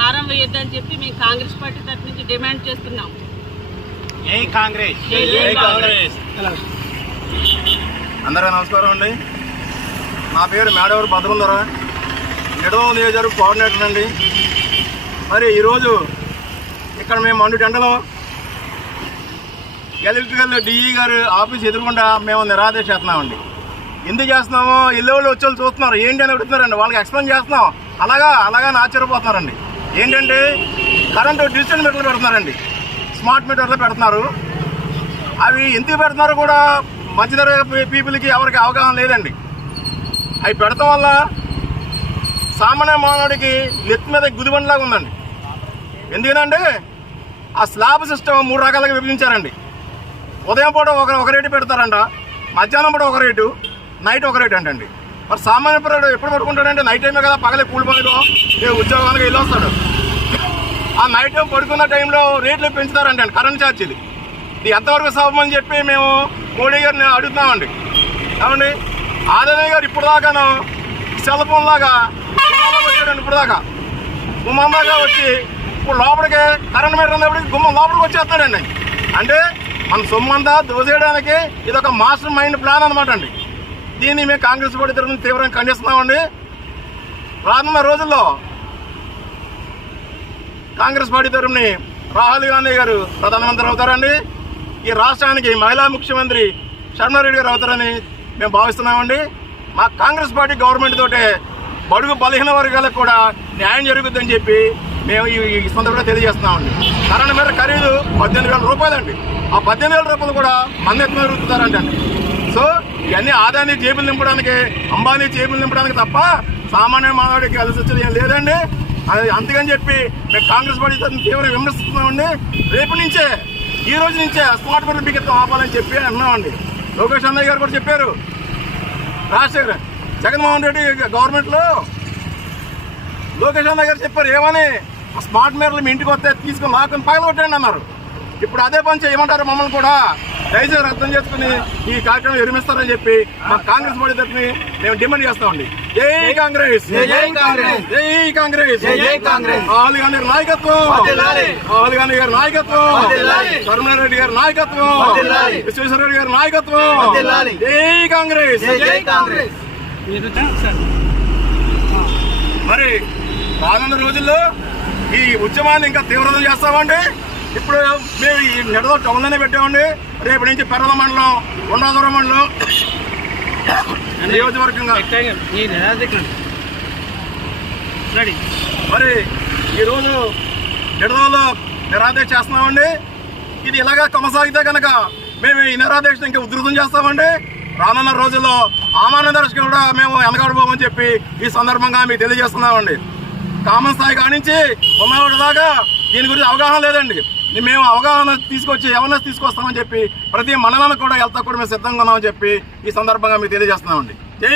భారం వేయొద్దని చెప్పి మేము కాంగ్రెస్ పార్టీ తరఫు నుంచి డిమాండ్ చేస్తున్నాం. జై కాంగ్రెస్. జై కాంగ్రెస్. అందరికీ నమస్కారం అండి. నా పేరు మేడవరు భద్రంధర, నిడదవోలు నియోజకవర్గ కోఆర్డినేటర్ అండి. మరి ఈరోజు ఇక్కడ మేము మండుటెండలో ఎలక్ట్రికల్ డిఈ గారు ఆఫీస్ ఎదురుకుండా మేము నిరాదేశ చేస్తున్నామండి. ఎందుకు చేస్తున్నామో ఇల్లు వచ్చి చూస్తున్నారు, ఏంటి అని అడుగుతున్నారండి. వాళ్ళకి ఎక్స్ప్లెయిన్ చేస్తున్నాం, అలాగా ఆశ్చర్యపోతున్నారండి. ఏంటంటే కరెంటు డిజిటల్ మీటర్లు పెడుతున్నారండి, స్మార్ట్ మీటర్లు పెడుతున్నారు. అవి ఎందుకు పెడుతున్నారో కూడా మధ్యతరగతి పీపుల్కి ఎవరికి అవగాహన లేదండి. అవి పెడతాం వల్ల సామాన్య మానవుడికి నెత్తి మీద గుదిబండిలాగా ఉందండి. ఎందుకంటే ఆ స్లాబ్ సిస్టమ్ 3 రకాలుగా విభజించారండి. ఉదయం పూట ఒక రేటు పెడతారంట, మధ్యాహ్నం పూట ఒక రేటు, నైట్ ఒక రేటు అంటండి. మరి సామాన్య పరుడు ఎప్పుడు పడుకుంటాడంటే నైట్ టైమే కదా, పగలే కూలి పనులు ఉద్యోగానికి వెళ్ళి వస్తాడు. ఆ నైట్ టైం పడుకున్న టైంలో రేట్లు పెంచుతారంటే కరెంట్ ఛార్జీలు. ఇది ఎంతవరకు సబబని చెప్పి మేము మోడీ గారిని అడుగుతున్నామండి. ఏమండి ఆదాయ గారు ఇప్పుడు దాకాను సెల్ ఫోన్ లాగా వచ్చాడండి. ఇప్పుడు దాకా గుమ్మం దాకా వచ్చి ఇప్పుడు లోపలికి కరెంట్ మీటర్ ఉన్నప్పటికీ గుమ్మం లోపలికి వచ్చేస్తాడండి. అంటే మన సొమ్మంతా దోసేయడానికి ఇది ఒక మాస్టర్ మైండ్ ప్లాన్ అనమాట అండి. దీన్ని మేము కాంగ్రెస్ పార్టీ తరఫున తీవ్రంగా ఖండిస్తున్నామండి. రానున్న రోజుల్లో కాంగ్రెస్ పార్టీ తరఫున రాహుల్ గాంధీ గారు ప్రధానమంత్రి అవుతారండి. ఈ రాష్ట్రానికి మహిళా ముఖ్యమంత్రి శర్మారెడ్డి గారు అవుతారని మేము భావిస్తున్నామండి. మా కాంగ్రెస్ పార్టీ గవర్నమెంట్ తోటే బడుగు బలహీన వర్గాలకు కూడా న్యాయం జరుగుతుందని చెప్పి మేము ఈ సందర్భంగా తెలియజేస్తున్నామండి. కరెంట్ మీటర్ ఖరీదు 18,000 రూపాయలండి. ఆ 18,000 రూపాయలు కూడా మంది ఎత్తున రూపుతారంటండి. సో ఇవన్నీ ఆదాయాన్ని జేబులు నింపడానికి, అంబానీ జేబులు నింపడానికి తప్ప సామాన్య మానవుడికి కలిసి వచ్చేది ఏం లేదండి. అందుకని చెప్పి మేము కాంగ్రెస్ పార్టీ తీవ్రంగా విమర్శిస్తున్నామండి. రేపు నుంచే, ఈ రోజు నుంచే స్మార్ట్ మీటర్ బిగ్గెత్తం ఆపాలని చెప్పి అన్నామండి. లోకేష్ అన్నయ్య గారు కూడా చెప్పారు. రాజశేఖర్ జగన్మోహన్ రెడ్డి గవర్నమెంట్లో లోకేష్ అన్నయ్య గారు చెప్పారు ఏమని, స్మార్ట్ మీటర్లు మీ ఇంటికి వస్తే తీసుకుని లాక్కుని పగలగొట్టండి అన్నారు. ఇప్పుడు అదే పని చేయమంటారు మమ్మల్ని కూడా. దయచేసి అర్థం చేసుకుని ఈ కార్యక్రమం విరమిస్తారని చెప్పి మా కాంగ్రెస్ పార్టీ తరఫున మేము డిమాండ్ చేస్తామండి. జై కాంగ్రెస్. జై కాంగ్రెస్. జై కాంగ్రెస్. జై కాంగ్రెస్. రాహుల్ గాంధీ గారి నాయకత్వం, రాహుల్ గాంధీ గారి నాయకత్వం, శర్మారెడ్డి గారి నాయకత్వం, విశ్వేశ్వరరెడ్డి గారి నాయకత్వం. జై కాంగ్రెస్. జై కాంగ్రెస్. మరి రానున్న రోజుల్లో ఈ ఉద్యమాన్ని ఇంకా తీవ్రతం చేస్తామండి. ఇప్పుడు మేము ఈ నిడదవోలు టౌన్లోనే పెట్టామండి. రేపు నుంచి పెర్రల మండలం, కొండాపురం మండలం నియోజకవర్గంగా మరి ఈరోజు నిడదవోలు నిరాదేశ చేస్తున్నామండి. ఇది ఇలాగా కొనసాగితే కనుక మేము ఈ నిరాదేశం ఇంకా ఉధృతం చేస్తామండి. రానున్న రోజుల్లో ఆమాన దర్శకులు కూడా మేము వెనకాడబోమని చెప్పి ఈ సందర్భంగా మీకు తెలియజేస్తున్నామండి. కామన్ స్థాయి కానించి ఉన్నవాడి దాకా దీని గురించి అవగాహన లేదండి. మేము అవగాహన తీసుకొచ్చి అవేర్నెస్ తీసుకొస్తామని చెప్పి ప్రతి మండలానికి కూడా వెళ్తా కూడా మేము సిద్ధంగా ఉన్నామని చెప్పి ఈ సందర్భంగా మీకు తెలియజేస్తున్నామండి. జై